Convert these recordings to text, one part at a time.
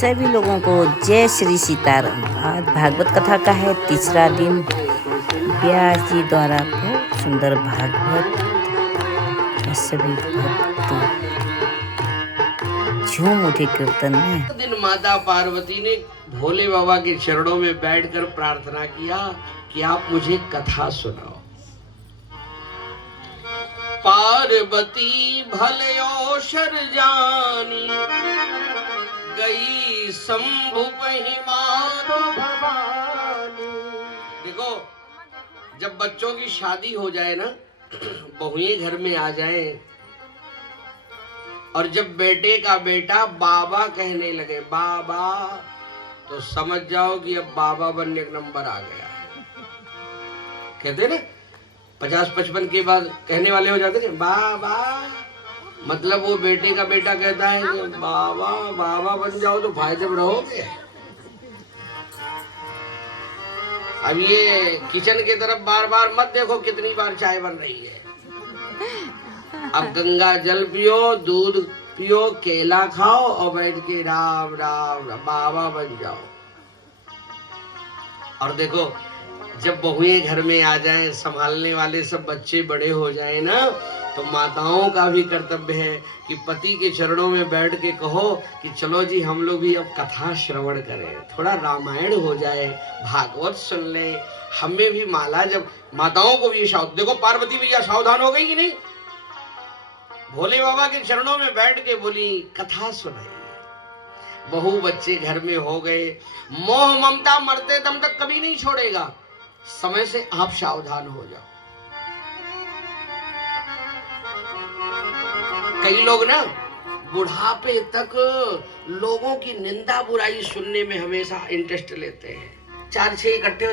सभी लोगों को जय श्री सीताराम। आज भागवत कथा का है तीसरा दिन। व्यास जी द्वारा बहुत सुंदर भागवत सभी भक्त झूम उठे कीर्तन में। दिन माता पार्वती ने भोले बाबा के चरणों में बैठकर प्रार्थना किया कि आप मुझे कथा सुनाओ। पार्वती भलयोशर जानी गई शंभु महिमानु भवानी। देखो, जब बच्चों की शादी हो जाए ना, बहुएं घर में आ जाए और जब बेटे का बेटा बाबा कहने लगे बाबा, तो समझ जाओ कि अब बाबा बनने का नंबर आ गया। कहते ना 50-55 के बाद कहने वाले हो जाते हैं बाबा, मतलब वो बेटे का बेटा कहता है कि बाबा बाबा बन जाओ तो फायदे में रहोगे। अब ये किचन की तरफ बार बार मत देखो कितनी बार चाय बन रही है। अब गंगा जल पियो, दूध पियो, केला खाओ और बैठ के राम राम राम बाबा बन जाओ। और देखो, जब बहुएं घर में आ जाएं, संभालने वाले सब बच्चे बड़े हो जाएं ना, तो माताओं का भी कर्तव्य है कि पति के चरणों में बैठ के कहो कि चलो जी हम लोग भी अब कथा श्रवण करें, थोड़ा रामायण हो जाए, भागवत सुन लें। हमें भी माला, जब माताओं को भी देखो पार्वती भैया सावधान हो गई कि नहीं, भोले बाबा के चरणों में बैठ के बोली कथा सुनाइए। बहू बच्चे घर में हो गए, मोह ममता मरते दम तक कभी नहीं छोड़ेगा। समय से आप सावधान हो जाओ। कई लोग ना बुढ़ापे तक लोगों की निंदा बुराई सुनने में हमेशा इंटरेस्ट लेते हैं। 4-6 इकट्ठे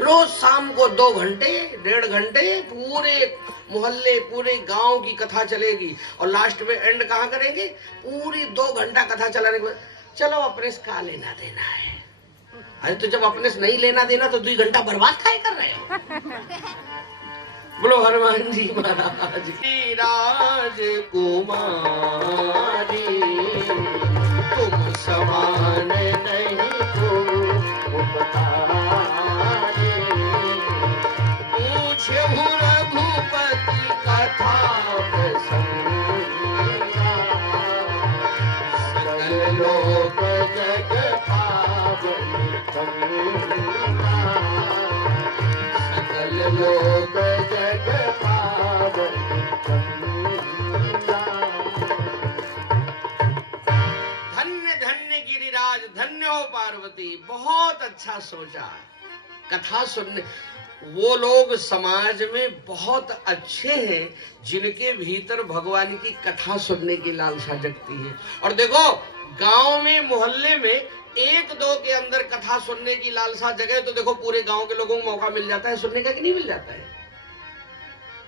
रोज शाम को 2 घंटे 1.5 घंटे पूरे मोहल्ले पूरे गांव की कथा चलेगी और लास्ट में एंड कहाँ करेंगे? पूरी 2 घंटा कथा चलाने के बाद चलो अपने का लेना देना है। अरे तो जब अपने नहीं लेना देना तो 2 घंटा बर्बाद काहे कर रहे हो? बोलो हनुमान जी महाराज की। राजकुमारी तुम समान नहीं रघुपति कथा सकल लोक जग पावनी सकल लोक जग पावनी। धन्य धन्य गिरिराज, धन्य हो पार्वती, बहुत अच्छा सोचा। कथा सुनने वो लोग समाज में बहुत अच्छे हैं जिनके भीतर भगवान की कथा सुनने की लालसा जगती है। और देखो, गांव में मोहल्ले में 1-2 के अंदर कथा सुनने की लालसा जगह तो देखो पूरे गांव के लोगों को मौका मिल जाता है सुनने का कि नहीं मिल जाता है।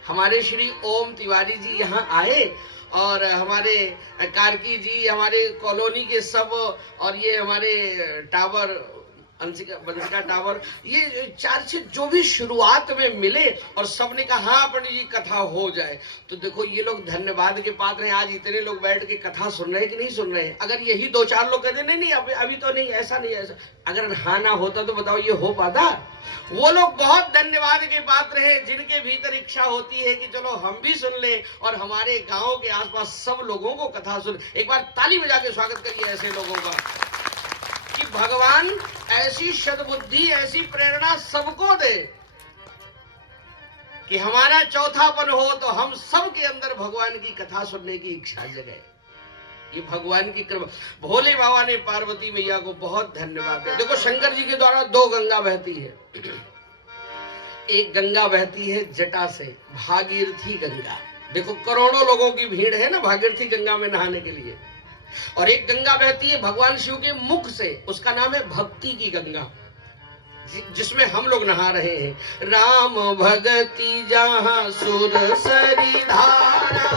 हमारे श्री ओम तिवारी जी यहाँ आए और हमारे कार्की जी, हमारे कॉलोनी के सब, और ये हमारे टावर बंसिका टावर, ये 4 जो भी शुरुआत में मिले और सबने कहा हाँ पंडित जी कथा हो जाए। तो देखो ये लोग धन्यवाद के पात्र हैं। आज इतने लोग बैठ के कथा सुन रहे हैं कि नहीं सुन रहे हैं? अगर यही 2-4 लोग कहते नहीं अभी तो नहीं, ऐसा नहीं, ऐसा अगर हाँ ना होता तो बताओ ये हो पाता? वो लोग बहुत धन्यवाद के पात्र हैं जिनके भीतर इच्छा होती है कि चलो हम भी सुन ले और हमारे गाँव के आसपास सब लोगों को कथा सुन। एक बार ताली बजा के स्वागत करिए ऐसे लोगों का कि भगवान ऐसी सद्बुद्धि, ऐसी प्रेरणा सबको दे कि हमारा चौथापन हो तो हम सब के अंदर भगवान की कथा सुनने की इच्छा जगे। ये भगवान की कृपा। भोले बाबा ने पार्वती मैया को बहुत धन्यवाद दिया। देखो, शंकर जी के द्वारा 2 गंगा बहती है। एक गंगा बहती है जटा से, भागीरथी गंगा। देखो, करोड़ों लोगों की भीड़ है ना भागीरथी गंगा में नहाने के लिए। और एक गंगा बहती है भगवान शिव के मुख से, उसका नाम है भक्ति की गंगा, जिसमें हम लोग नहा रहे हैं। राम भगति जहाँ सुर सरी धारा,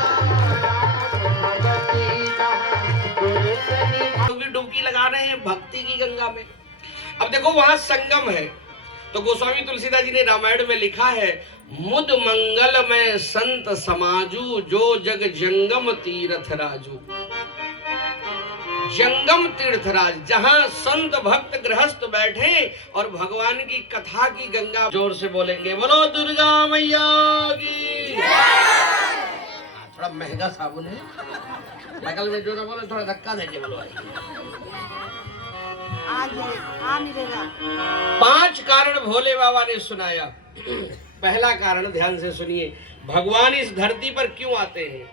डुबकी लगा रहे हैं भक्ति की गंगा में। अब देखो वहां संगम है, तो गोस्वामी तुलसीदास जी ने रामायण में लिखा है, मुद मंगल में संत समाजू, जो जग जंगम तीर्थ राजू। जंगम तीर्थराज, जहां संत भक्त गृहस्थ बैठे और भगवान की कथा की गंगा, जोर से बोलेंगे बोलो दुर्गा मैया की। थोड़ा महंगा साबुन है, बगल में जो ना बोले थोड़ा धक्का देके बोलो। पांच कारण भोले बाबा ने सुनाया। पहला कारण ध्यान से सुनिए, भगवान इस धरती पर क्यों आते हैं?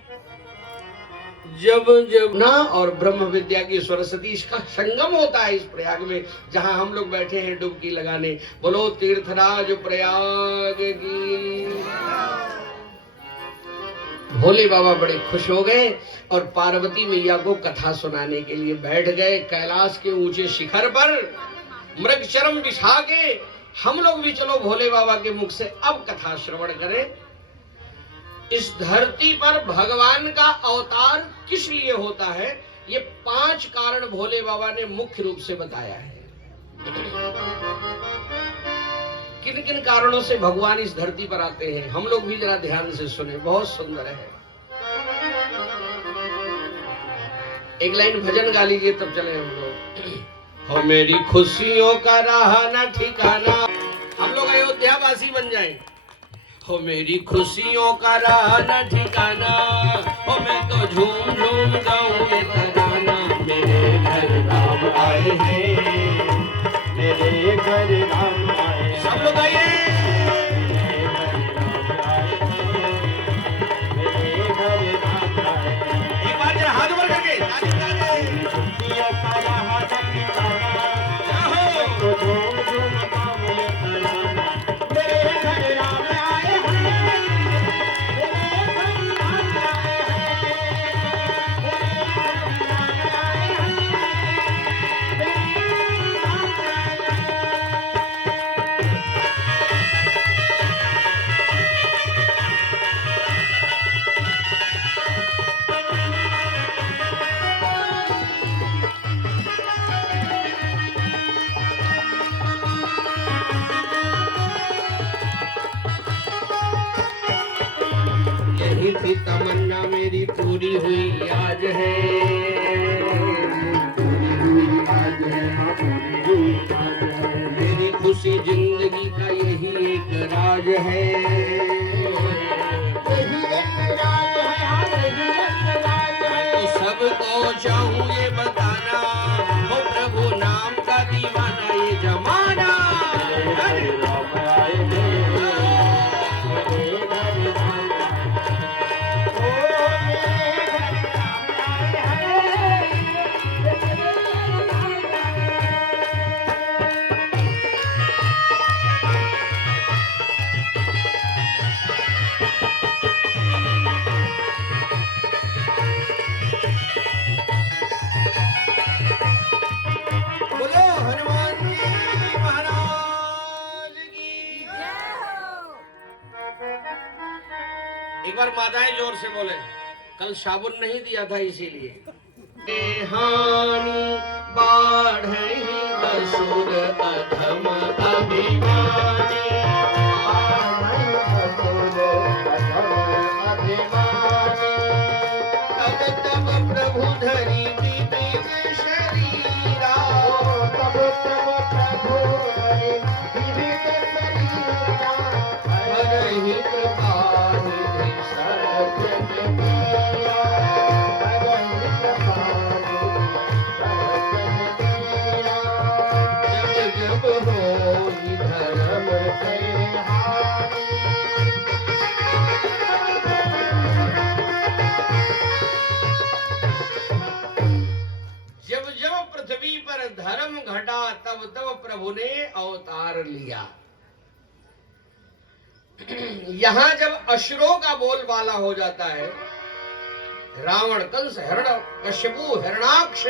जब जब ना और ब्रह्म विद्या की सरस्वती इसका संगम होता है इस प्रयाग में, जहां हम लोग बैठे हैं डुबकी लगाने। बोलो तीर्थराज प्रयाग की। भोले बाबा बड़े खुश हो गए और पार्वती मैया को कथा सुनाने के लिए बैठ गए कैलाश के ऊंचे शिखर पर। मृग चरम बिछा के हम लोग भी चलो भोले बाबा के मुख से अब कथा श्रवण करें। इस धरती पर भगवान का अवतार किस लिए होता है, ये पांच कारण भोले बाबा ने मुख्य रूप से बताया है। किन किन कारणों से भगवान इस धरती पर आते हैं, हम लोग भी जरा ध्यान से सुने, बहुत सुंदर है। एक लाइन भजन गा लीजिए तब चले हम लोग। हो मेरी खुशियों का रहा न ठिकाना, हम लोग अयोध्यावासी बन जाएं। हो मेरी खुशियों का रहा न ठिकाना, हो मैं तो झूम झूम गाऊं ये तराना। मेरे घर राम आए हैं, मेरे घर राम आए हैं। सब लोग आइए। एक बार जरा हाथ ऊपर करके ताली बजाइए। खुशियों का रहा न ठिकाना, तो झूम झूम गाऊं ये तराना। मेरे घर राम थी तमन्ना मेरी पूरी हुई आज है। मेरी खुशी जिंदगी का यही एक राज है। तो सबको चाहूँ ये बताना, हो प्रभु नाम का दीवाना ये जमाना। एक बार माताएं जोर से बोले, कल साबुन नहीं दिया था इसीलिए। हानि बाढ़हि असुर अधम अभिमानी, तब तब प्रभु धरी विविध शरीरा, तब तब प्रभु धरी विविध शरीरा, हरहि कृपा धर्म घटा तब तब प्रभु ने अवतार लिया। यहां जब असुरों का बोलबाला हो जाता है, रावण, कंस, हिरण्यकशिपु, हिरणाक्ष,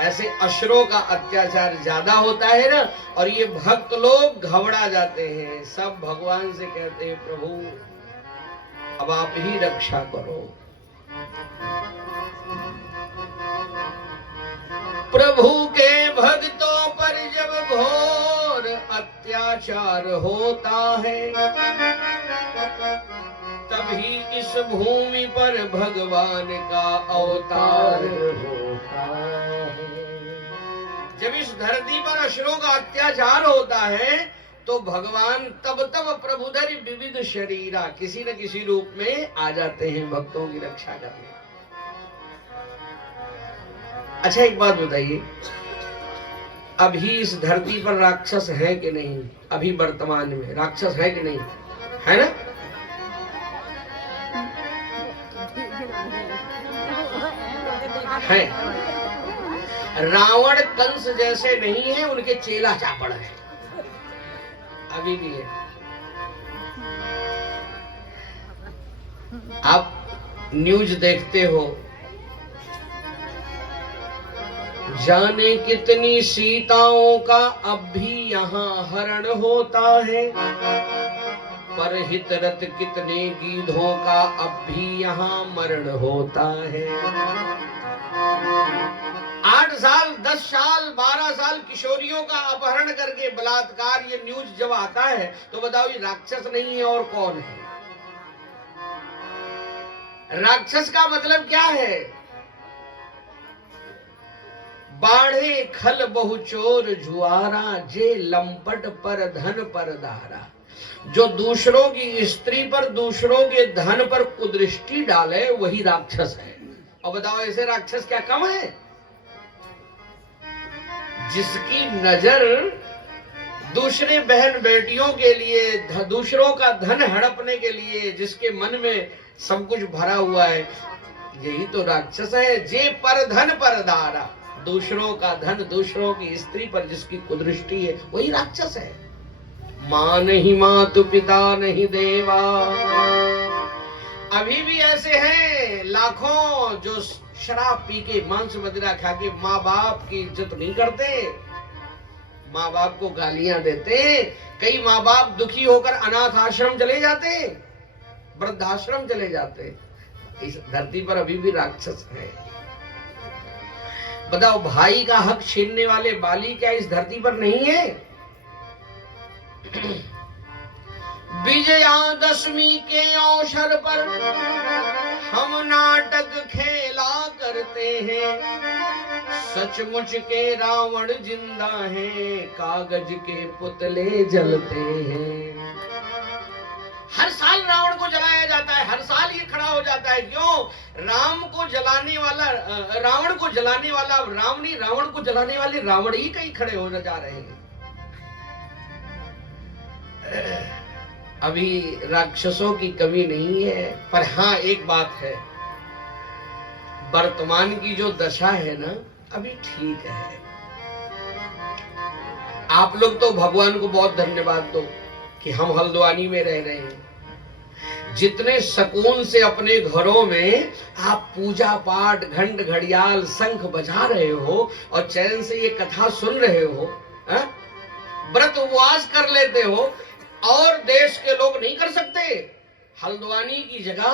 ऐसे असुरों का अत्याचार ज्यादा होता है ना, और ये भक्त लोग घबरा जाते हैं। सब भगवान से कहते हैं प्रभु अब आप ही रक्षा करो। प्रभु के भक्तों पर जब घोर अत्याचार होता है, तभी इस भूमि पर भगवान का अवतार होता है। जब इस धरती पर असुरों का अत्याचार होता है तो भगवान तब प्रभुधर विविध शरीरा किसी न किसी रूप में आ जाते हैं भक्तों की रक्षा करने। अच्छा एक बात बताइए, अभी इस धरती पर राक्षस है कि नहीं? अभी वर्तमान में राक्षस है कि नहीं? है ना? है। रावण कंस जैसे नहीं है, उनके चेला चापड़ है, अभी भी है। आप न्यूज देखते हो, जाने कितनी सीताओं का अब भी यहाँ हरण होता है, पर हितरत कितने गीधों का अब भी यहाँ मरण होता है। 8 साल 10 साल 12 साल किशोरियों का अपहरण करके बलात्कार, ये न्यूज जब आता है तो बताओ ये राक्षस नहीं है और कौन है? राक्षस का मतलब क्या है? बाढ़े खल बहुचोर जुआरा, जे लंपट पर धन पर दारा। जो दूसरों की स्त्री पर, दूसरों के धन पर कुदृष्टि डाले वही राक्षस है। और बताओ ऐसे राक्षस क्या कम है? जिसकी नजर दूसरे बहन बेटियों के लिए, दूसरों का धन हड़पने के लिए, जिसके मन में सब कुछ भरा हुआ है, यही तो राक्षस है। जे पर धन पर दारा, दूसरों का धन, दूसरों की स्त्री पर जिसकी कुदृष्टि है वही राक्षस है। मां नहीं मातु, पिता नहीं देवा। अभी भी ऐसे हैं लाखों जो शराब पी के, मांस मदिरा खा के माँ बाप की इज्जत नहीं करते, माँ बाप को गालियां देते। कई माँ बाप दुखी होकर अनाथ आश्रम चले जाते, वृद्धाश्रम चले जाते। इस धरती पर अभी भी राक्षस है। बताओ भाई का हक छीनने वाले बाली क्या इस धरती पर नहीं है? विजयादशमी के अवसर पर हम नाटक खेला करते हैं, सचमुच के रावण जिंदा हैं, कागज के पुतले जलते हैं। हर साल रावण को जलाया जाता है, हर साल ये खड़ा हो जाता है। क्यों? राम को जलाने वाला, रावण को जलाने वाला राम नहीं, रावण को जलाने वाले रावण ही कहीं खड़े हो जा रहे हैं। अभी राक्षसों की कमी नहीं है, पर हाँ एक बात है, वर्तमान की जो दशा है ना, अभी ठीक है। आप लोग तो भगवान को बहुत धन्यवाद दो कि हम हल्द्वानी में रह रहे हैं। जितने सुकून से अपने घरों में आप पूजा पाठ, घंट घड़ियाल, शंख बजा रहे हो और चैन से ये कथा सुन रहे हो, व्रत उपवास कर लेते हो, और देश के लोग नहीं कर सकते। हल्द्वानी की जगह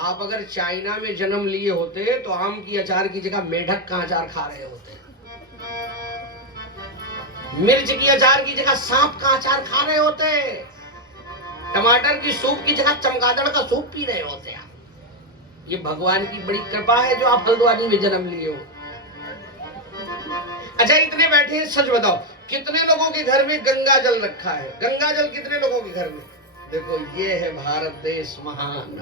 आप अगर चाइना में जन्म लिए होते तो आम की अचार की जगह मेढक का अचार खा रहे होते, मिर्च की अचार की जगह सांप का अचार खा रहे होते, टमाटर की सूप की जगह चमगादड़ का सूप पी रहे होते आप। ये भगवान की बड़ी कृपा है जो आप हल्द्वानी में जन्म लिए हो। अच्छा इतने बैठे हैं, सच बताओ कितने लोगों के घर में गंगा जल रखा है? गंगा जल कितने लोगों के घर में? देखो ये है भारत देश महान।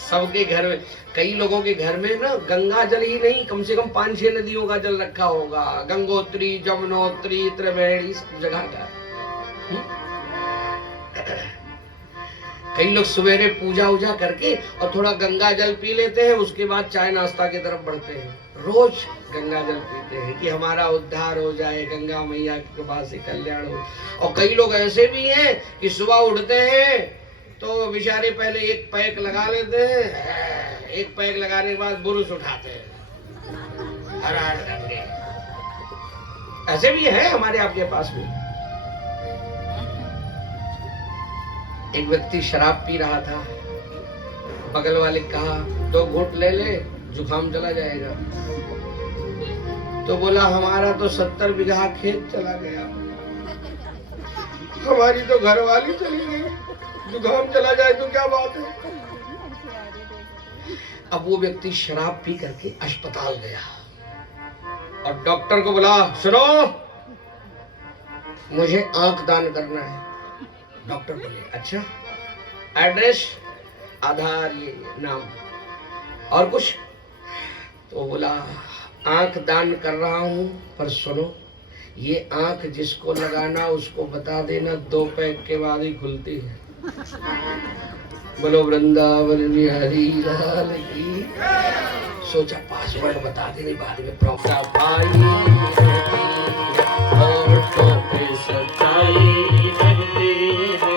सबके घर में, कई लोगों के घर में ना गंगा जल ही नहीं, कम से कम 5-6 नदियों का जल रखा होगा। गंगोत्री, जमुनोत्री, त्रिवेणी, सब जगह का। कई लोग सवेरे पूजा उजा करके और थोड़ा गंगा जल पी लेते हैं, उसके बाद चाय नाश्ता की तरफ बढ़ते हैं। रोज गंगा जल पीते हैं कि हमारा उद्धार हो जाए, गंगा मैया की कृपा से कल्याण हो। और कई लोग ऐसे भी हैं कि सुबह उठते हैं तो बेचारे पहले एक पैक लगा लेते हैं, एक पैक लगाने के बाद बुरुश उठाते हैं, हर 8 घंटे। ऐसे भी है हमारे आपके पास भी। एक व्यक्ति शराब पी रहा था, बगल वाले कहा 2 घूंट ले ले, जुकाम चला जाएगा। तो बोला हमारा तो 70 बीघा खेत चला गया, हमारी तो घरवाली चली गई, जुकाम चला जाए तो क्या बात है। अब वो व्यक्ति शराब पी करके अस्पताल गया और डॉक्टर को बोला सुनो मुझे आंख दान करना है। डॉक्टर बोले अच्छा, एड्रेस, आधार, ये नाम और कुछ? तो बोला आंख दान कर रहा हूं, पर सुनो ये आंख जिसको लगाना उसको बता देना 2 पैक के बाद ही खुलती है। बोलो वृंदावन बिहारी लाल की। सोचा पासवर्ड बता देने, बाद में प्रॉफिट पाई और तो पे सच्चाई लगती है,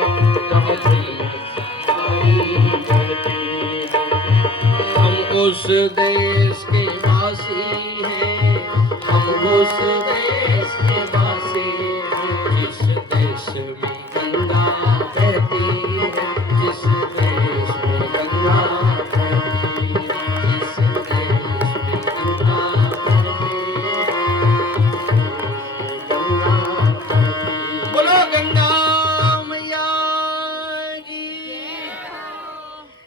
हम उस देश के वासी हैं, हम उस देश के वासी हैं, जिस देश में गंगा बहती है, जिस देश में गंगा बहती है, जिस देश में गंगा बहती है, बोलो गंगा मैया की।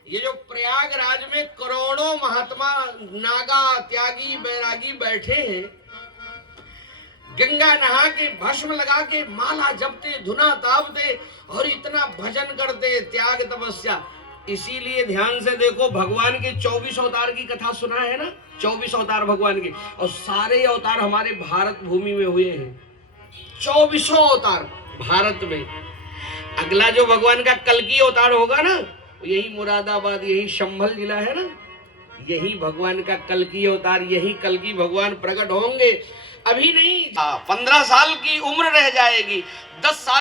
ये जो प्रयागराज में करोड़ों महात्मा नागा त्यागी बैरागी बैठे हैं, गंगा नहा के भस्म लगा के माला जपते, धुना तापते और इतना भजन करते, त्याग तपस्या। इसीलिए ध्यान से देखो, भगवान के 24 अवतार की कथा सुना है ना, 24 अवतार भगवान के, और सारे अवतार हमारे भारत भूमि में हुए हैं। 24 अवतार भारत में। अगला जो भगवान का कल्कि अवतार होगा ना, यही मुरादाबाद, यही संभल जिला है ना, यही भगवान का कल्कि अवतार, यही कल्कि भगवान प्रकट होंगे। अभी नहीं, 15 साल की उम्र रह जाएगी, 10 साल